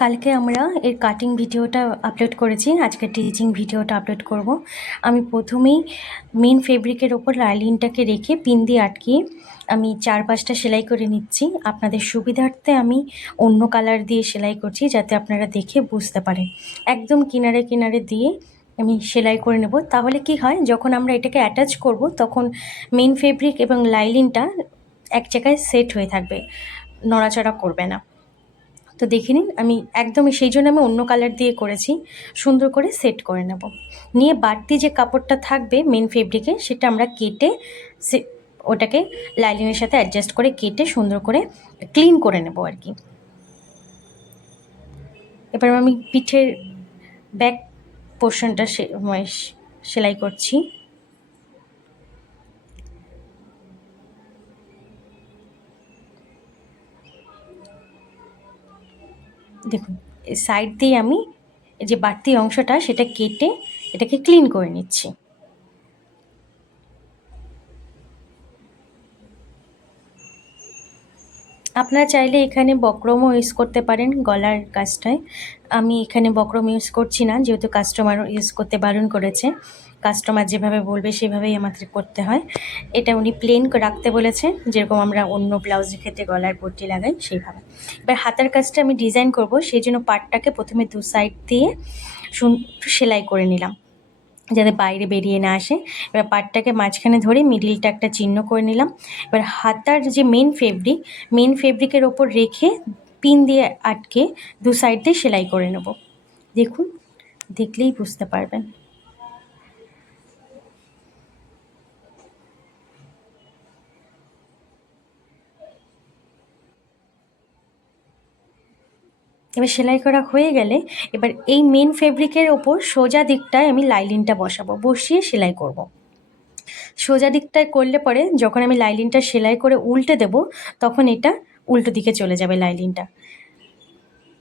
কালকে আমরা এর কাটিং ভিডিওটা আপলোড করেছি, আজকে টিচিং ভিডিওটা আপলোড করব। আমি প্রথমেই মেন ফেব্রিকের ওপর লাইলিনটাকে রেখে পিন দিয়ে আটকিয়ে আমি 4-5টা সেলাই করে নিচ্ছি। আপনাদের সুবিধার্থে আমি অন্য কালার দিয়ে সেলাই করছি, যাতে আপনারা দেখে বুঝতে পারেন। একদম কিনারে কিনারে দিয়ে আমি সেলাই করে নেব। তাহলে কি হয়, যখন আমরা এটাকে অ্যাটাচ করব তখন মেন ফেব্রিক এবং লাইলিনটা এক জায়গায় সেট হয়ে থাকবে, নড়াচড়া করবে না। তো দেখে নিন, আমি একদমই সেই জন্য আমি অন্য কালার দিয়ে করেছি। সুন্দর করে সেট করে নেব, নিয়ে বাড়তি যে কাপড়টা থাকবে মেন ফেব্রিকে সেটা আমরা কেটে ওটাকে লাইলিনের সাথে অ্যাডজাস্ট করে কেটে সুন্দর করে ক্লিন করে নেব আর কি। এবার আমি পিঠের ব্যাক পোর্শনটা সেলাই করছি। দেখুন, সাইড দিয়ে আমি যে বাড়তি অংশটা সেটা কেটে এটাকে ক্লিন করে নিচ্ছি। আপনারা চাইলে এখানে বক্রমও ইউজ করতে পারেন গলার কাজটায়। আমি এখানে বক্রম ইউজ করছি না, যেহেতু কাস্টমার ইউজ করতে বারণ করেছে। কাস্টমার যেভাবে বলবে সেভাবেই আমাদের করতে হয়। এটা উনি প্লেন রাখতে বলেছে, যেরকম আমরা অন্য ব্লাউজের ক্ষেত্রে গলার পট্টি লাগাই সেইভাবে। এবার হাতার কাজটা আমি ডিজাইন করব, সেই জন্য পাটটাকে প্রথমে দু সাইড দিয়ে সেলাই করে নিলাম, যাতে বাইরে বেরিয়ে না আসে। এবার পাটটাকে মাঝখানে ধরে মিডিলটা একটা চিহ্ন করে নিলাম। এবার হাতার যে মেন ফেব্রিকের ওপর রেখে পিন দিয়ে আটকে দু সাইড দিয়ে সেলাই করে নেব। দেখুন, দেখলেই বুঝতে পারবেন। এবার সেলাই করা হয়ে গেলে এবার এই মেন ফেব্রিকের ওপর সোজা দিকটায় আমি লাইলিনটা বসাবো, বসিয়ে সেলাই করব। সোজা দিকটায় করলে পরে যখন আমি লাইলিনটা সেলাই করে উল্টে দেব, তখন এটা উল্টো দিকে চলে যাবে লাইলিনটা।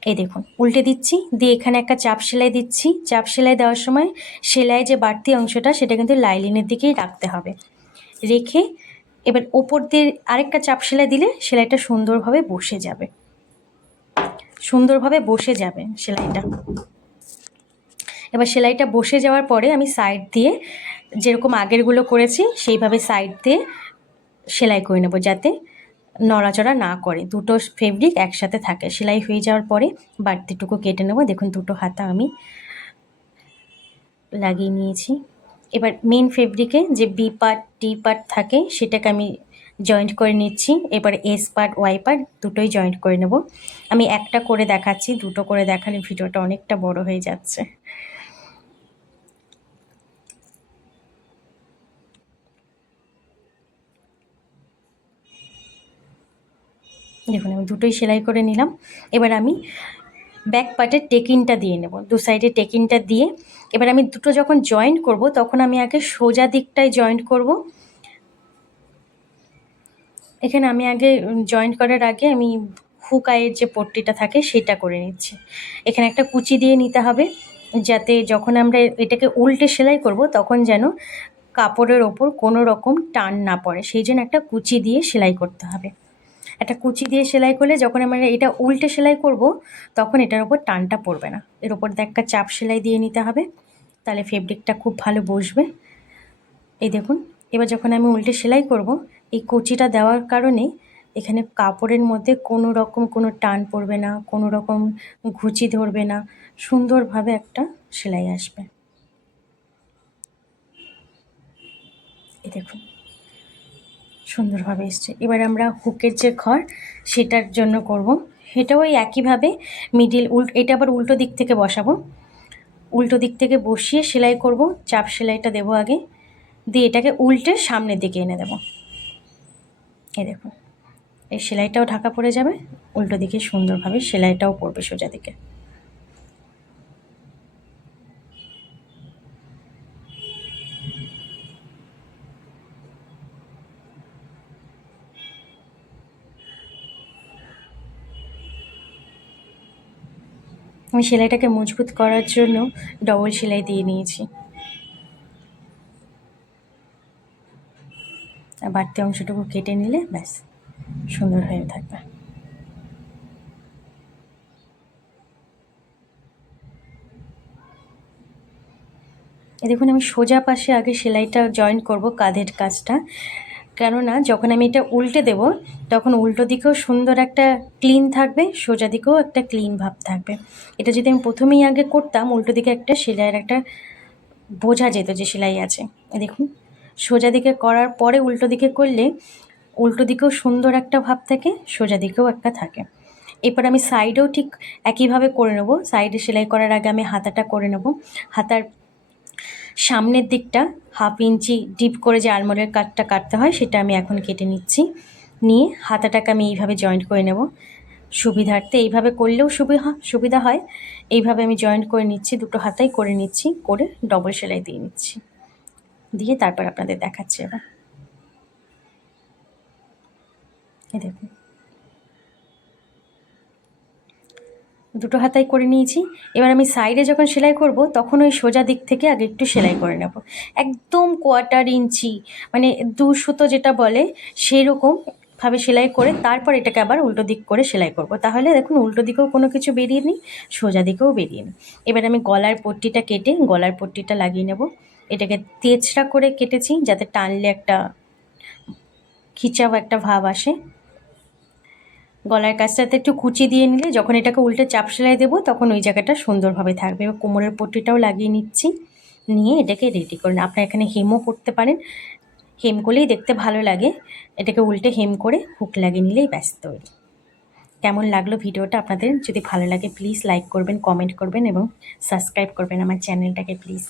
এই দেখুন, উল্টে দিচ্ছি, দিয়ে এখানে একটা চাপ সেলাই দিচ্ছি। চাপ সেলাই দেওয়ার সময় সেলাই যে বাড়তি অংশটা সেটা কিন্তু লাইলিনের দিকেই রাখতে হবে। রেখে এবার ওপর দিয়ে আরেকটা চাপ সেলাই দিলে সেলাইটা সুন্দরভাবে বসে যাবে, সেলাইটা। এবার সেলাইটা বসে যাওয়ার পরে আমি সাইড দিয়ে যেরকম আগেরগুলো করেছি সেইভাবে সাইড দিয়ে সেলাই করে নেব, যাতে নড়াচড়া না করে, দুটো ফেব্রিক একসাথে থাকে। সেলাই হয়ে যাওয়ার পরে বাড়তিটুকু কেটে নেব। দেখুন, দুটো হাতা আমি লাগিয়ে নিয়েছি। এবার মেন ফেব্রিকে যে বি পার্ট টি পার্ট থাকে সেটাকে আমি জয়েন্ট করে নিচ্ছি। এবার এস পার্ট ওয়াই পার্ট দুটোই জয়েন্ট করে নেব। আমি একটা করে দেখাচ্ছি, দুটো করে দেখালে ভিডিওটা অনেকটা বড় হয়ে যাচ্ছে। দেখুন, আমি দুটোই সেলাই করে নিলাম। এবার আমি ব্যাক পার্টের টেকিনটা দিয়ে নেব, দু সাইডে টেকিনটা দিয়ে। এবার আমি দুটো যখন জয়েন্ট করব তখন আমি আগে সোজা দিকটায় জয়েন্ট করব। এখানে আমি আগে জয়েন্ট করার আগে আমি হুক আইয়ের যে পট্টিটা থাকে সেটা করে নিচ্ছি। এখানে একটা কুচি দিয়ে নিতে হবে, যাতে যখন আমরা এটাকে উল্টে সেলাই করব তখন যেন কাপড়ের ওপর কোনো রকম টান না পড়ে, সেই জন্য একটা কুচি দিয়ে সেলাই করতে হবে। একটা কুচি দিয়ে সেলাই করলে যখন আমরা এটা উল্টে সেলাই করব তখন এটার ওপর টানটা পড়বে না। এর ওপর দিয়ে একটা চাপ সেলাই দিয়ে নিতে হবে, তাহলে ফেব্রিকটা খুব ভালো বসবে। এই দেখুন, এবার যখন আমি উল্টে সেলাই করব, এই কুচিটা দেওয়ার কারণে এখানে কাপড়ের মধ্যে কোনো রকম কোনো টান পড়বে না, কোনো রকম ঘুচি ধরবে না, সুন্দরভাবে একটা সেলাই আসবে। এই দেখুন, সুন্দরভাবে এসছে। এবার আমরা হুকের যে ঘর সেটার জন্য করব। এটাও ওই একইভাবে এটা আবার উল্টো দিক থেকে বসাবো। উল্টো দিক থেকে বসিয়ে সেলাই করব। চাপ সেলাইটা দেবো আগে, দিয়ে এটাকে উল্টে সামনের দিকে এনে দেবো। এই দেখুন, এই সেলাইটাও ঢাকা পড়ে যাবে, উল্টো দিকে সুন্দরভাবে সেলাইটাও পড়বে সোজা দিকে। আমি সেলাইটাকে মজবুত করার জন্য ডবল সেলাই দিয়ে নিয়েছি, আর বাড়তি অংশটুকু কেটে নিলে ব্যাস সুন্দর হয়ে থাকবে। দেখুন আমি সোজা পাশে আগে সেলাইটা জয়েন করব, কাঁধের কাজটা। কেননা যখন আমি এটা উল্টে দেব তখন উল্টো দিকেও সুন্দর একটা ক্লিন থাকবে, সোজা দিকেও একটা ক্লিন ভাব থাকবে। এটা যদি আমি প্রথমেই আগে করতাম, উল্টো দিকে একটা সেলাইয়ের একটা বোঝা যেত যে সেলাই আছে। দেখুন সোজা দিকে করার পরে উল্টো দিকে করলে উল্টো দিকেও সুন্দর একটা ভাব থাকে, সোজা দিকেও একটা থাকে। এরপর আমি সাইডেও ঠিক একইভাবে করে নেব। সাইডে সেলাই করার আগে আমি হাতাটা করে নেব। হাতার সামনের দিকটা 1/2 ইঞ্চি ডিপ করে যে আলমোড়ের কাটটা কাটতে হয় সেটা আমি এখন কেটে নিচ্ছি। নিয়ে হাতাটাকে আমি এইভাবে জয়েন্ট করে নেব সুবিধার্থে। এইভাবে করলেও সুবিধা হয়। এইভাবে আমি জয়েন্ট করে নিচ্ছি, দুটো হাতাই করে নিচ্ছি, করে ডবল সেলাই দিয়ে নিচ্ছি। দিয়ে তারপর আপনাদের দেখাচ্ছি এবার। এই দেখুন দুটো হাতাই করে নিয়েছি। এবার আমি সাইডে যখন সেলাই করব তখন ওই সোজা দিক থেকে আগে একটু সেলাই করে নেব, একদম 1/4 ইঞ্চি, মানে 2 সুতো যেটা বলে সেই রকম ভাবে সেলাই করে তারপর এটাকে আবার উল্টো দিক করে সেলাই করব। তাহলে দেখুন উল্টো দিকেও কোনো কিছু বেরিয়ে নেই, সোজা দিকেও বেরিয়ে নেই। এবার আমি গলার পট্টিটা কেটে গলার পট্টিটা লাগিয়ে নেব। এটাকে তেঁচড়া করে কেটেছি যাতে টানলে একটা খিচাব একটা ভাব আসে। গলার কাছটাতে একটু কুচি দিয়ে নিলে যখন এটাকে উল্টে চাপ সেলাই দেবো তখন ওই জায়গাটা সুন্দরভাবে থাকবে। এবার কোমরের পট্টিটাও লাগিয়ে নিচ্ছি, নিয়ে এটাকে রেডি করে আপনারা এখানে হেমও করতে পারেন, হেম করলেই দেখতে ভালো লাগে। এটাকে উল্টে হেম করে হুক লাগিয়ে নিলেই ব্যাস তৈরি। কেমন লাগলো ভিডিওটা আপনাদের? যদি ভালো লাগে প্লিজ লাইক করবেন, কমেন্ট করবেন এবং সাবস্ক্রাইব করবেন আমার চ্যানেলটাকে প্লিজ।